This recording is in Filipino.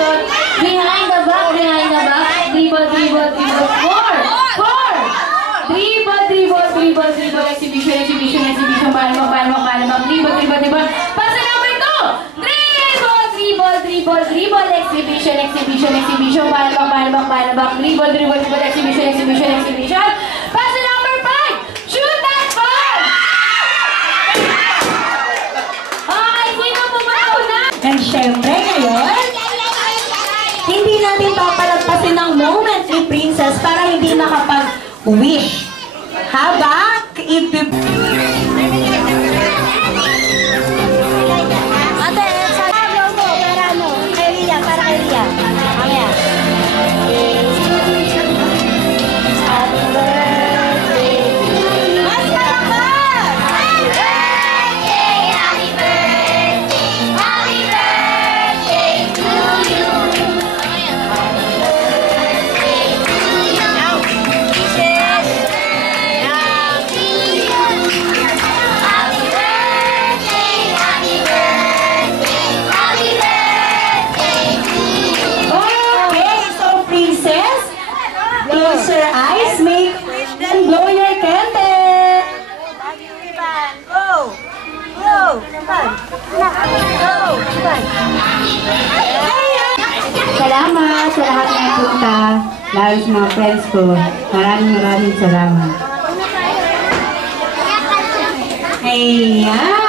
exhibition. Behind the back, behind the back. Dribble, dribble, dribble. Four! Dribble, dribble, dribble, dribble. Exhibition, exhibition, exhibition. Palma, palma, palma. Dribble, dribble, dribble. Pass number 2. Dribble, dribble, dribble, dribble. Exhibition, exhibition, exhibition. Palma, palma, palma. Dribble, dribble, dribble. Exhibition, exhibition, exhibition. Pass number 5. Shoot that ball! Okay, sino pumaw na? And syempre ngayon, hindi natin papalagpasin ang moment ni Princess para hindi makapag-wish. Habang Ate, sabi mo, para ano? Kay Ria, para kay Ria. Mamaya. Happy birthday. Mas malakas! Happy birthday! Happy birthday! Happy birthday to you! Happy birthday to you! Wishes! Happy you! Happy birthday! Happy birthday! Happy birthday to you! okay, so Princess, close your eyes, make then blow your candle. Go! Go! Go! Salamat sa lahat ng punta, lalo sa mga friends ko. Maraming salamat. Ayan.